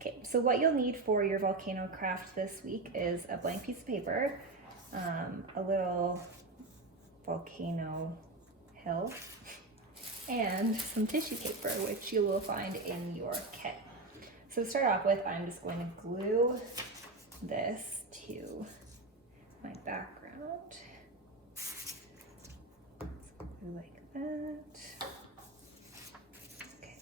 Okay, so what you'll need for your volcano craft this week is a blank piece of paper, a little volcano hill, and some tissue paper, which you will find in your kit. So to start off with, I'm just going to glue this to my background. So glue like that. Okay.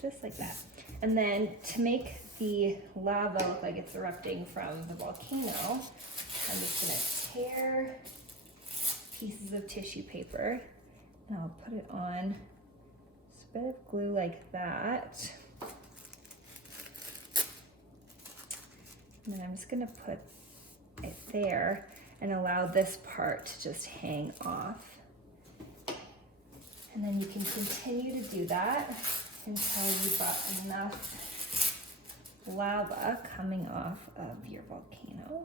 Just like that. And then to make the lava look like it's erupting from the volcano, I'm just gonna tear pieces of tissue paper and I'll put it on just a bit of glue like that. And then I'm just gonna put it there and allow this part to just hang off. And then you can continue to do that until you've got enough lava coming off of your volcano.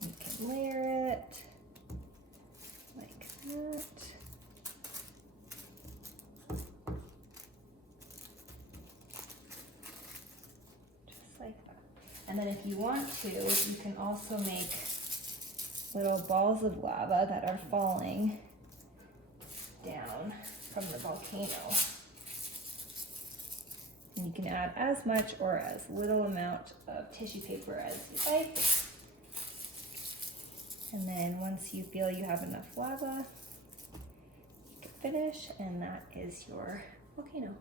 You can layer it like that. Just like that. And then if you want to, you can also make little balls of lava that are falling down from the volcano. And you can add as much or as little amount of tissue paper as you like. And then once you feel you have enough lava, you can finish, and that is your volcano.